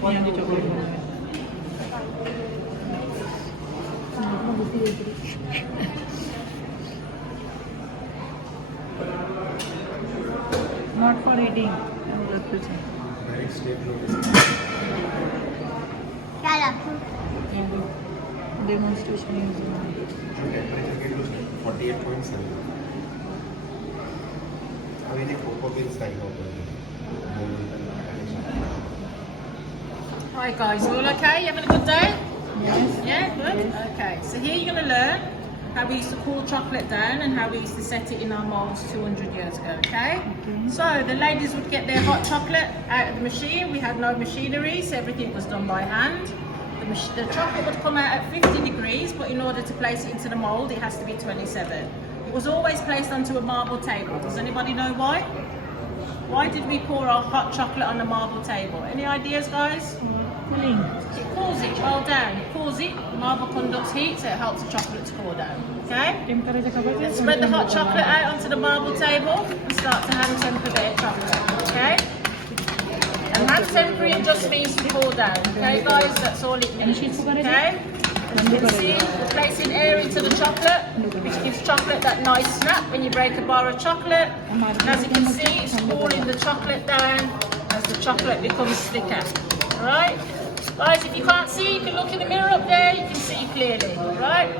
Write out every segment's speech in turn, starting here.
Yangi chocolate. Not for eating. Very stable. Demonstration is Temperature is 48.7. अभी देखो cocoa भी style होता है. Hi guys, all okay? You having a good day? yes. Yeah, good? Okay, so here you're going to learn how we used to cool chocolate down and how we used to set it in our molds 200 years ago, okay? So the ladies would get their hot chocolate out of the machine. We had no machinery, so everything was done by hand. The chocolate would come out at 50 degrees, but in order to place it into the mold, it has to be 27. It was always placed onto a marble table. Does anybody know why? Why did we pour our hot chocolate on a marble table? Any ideas, guys? Cooling. It cools it, well down. It cools it, marble conducts heat, so it helps the chocolate to cool down. Okay? Let's spread the hot chocolate out onto the marble table and start to hand temper their chocolate. Okay? And hand tempering just means to cool down. Okay, guys? That's all it means. Okay? As you can see, we're placing air into the chocolate, which gives chocolate that nice snap when you break a bar of chocolate. And as you can see, it's cooling the chocolate down as the chocolate becomes thicker. Alright? Guys, if you can't see, you can look in the mirror up there, you can see clearly. Alright?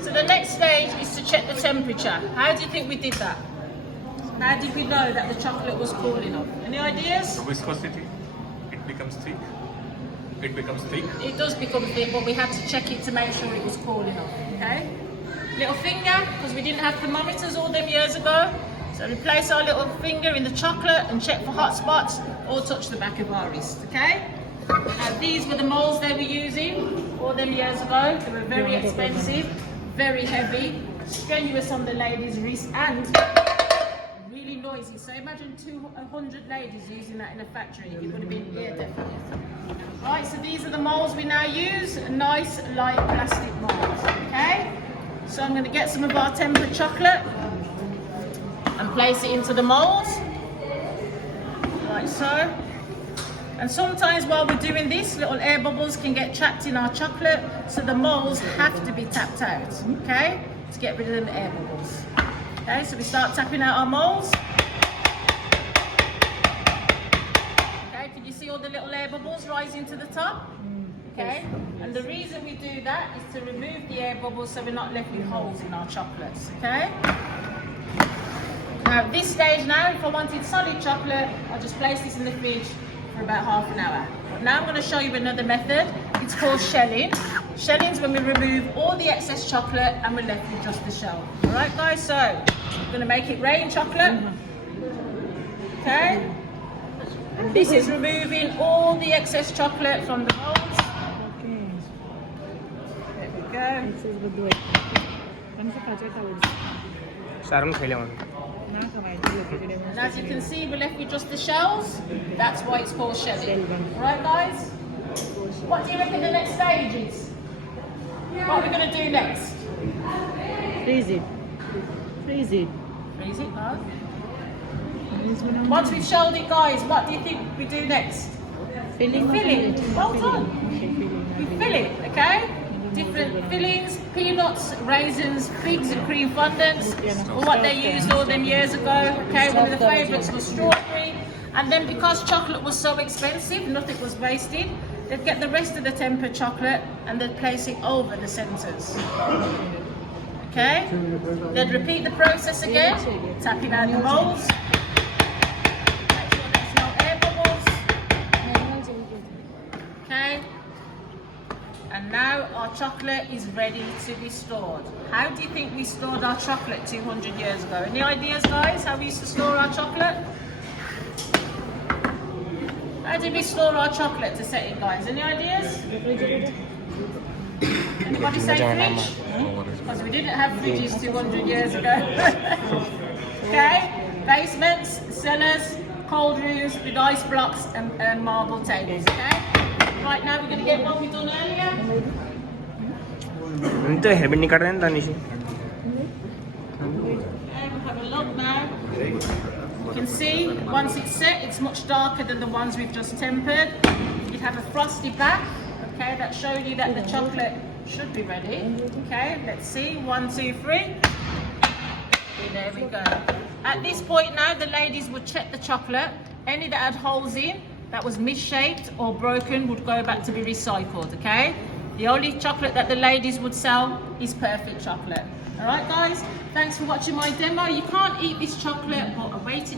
So the next stage is to check the temperature. How do you think we did that? How did we know that the chocolate was cool enough? Any ideas? Viscosity, it becomes thick. It becomes thick. It does become thick, but we had to check it to make sure it was cool enough, okay? Little finger, because we didn't have thermometers all them years ago. So we place our little finger in the chocolate and check for hot spots, or touch the back of our wrist, okay? Now these were the molds they were using all them years ago. They were very expensive, very heavy, strenuous on the ladies' wrist, and really noisy. So imagine 200 ladies using that in a factory. It would have been ear deafening. Right, so these are the molds we now use, nice light plastic molds, okay? So I'm going to get some of our tempered chocolate and place it into the molds, like so. And sometimes while we're doing this, little air bubbles can get trapped in our chocolate, so the molds have to be tapped out, okay? To get rid of the air bubbles. Okay, so we start tapping out our molds. See all the little air bubbles rising to the top? Okay, and the reason we do that is to remove the air bubbles so we're not left with holes in our chocolates, okay? Now at this stage now, if I wanted solid chocolate, I'll just place this in the fridge for about half an hour. But now I'm going to show you another method. It's called shelling. Shelling is when we remove all the excess chocolate and we're left with just the shell. Alright guys, so I'm going to make it rain chocolate. Okay? This is removing all the excess chocolate from the molds. Okay. There we go. This is good way. And as you can see, we're left with just the shells. That's why it's called shelling. Right, guys? What do you reckon the next stage is? What are we going to do next? Freeze it. Freeze it. Freeze it, no? Once we've shelled it, guys, what do you think we do next? Filling. Fill it. Well done. Okay, filling. We fill it, okay? Different fillings, peanuts, raisins, figs and cream fondants, or what they used all them years ago, okay? One of the favourites was strawberry. And then because chocolate was so expensive, nothing was wasted, they'd get the rest of the tempered chocolate and they'd place it over the centres. Okay? They'd repeat the process again, tapping out the molds. Okay, and now our chocolate is ready to be stored. How do you think we stored our chocolate 200 years ago? Any ideas, guys, how we used to store our chocolate? How did we store our chocolate to set it, guys? Any ideas? Anybody say fridge? Because we didn't have fridges 200 years ago. Okay, basements, cellars, cold rooms with ice blocks and marble tables, okay? Right, now we're going to get what we done earlier. And we'll have a look now. You can see, once it's set, it's much darker than the ones we've just tempered. you'd have a frosty back. Okay, that showed you that the chocolate should be ready. Okay, let's see. 1, 2, 3. There we go. At this point now, the ladies would check the chocolate. Any that had holes in, that was misshaped or broken, would go back to be recycled, okay? The only chocolate that the ladies would sell is perfect chocolate. All right, guys? Thanks for watching my demo. You can't eat this chocolate, but awaiting your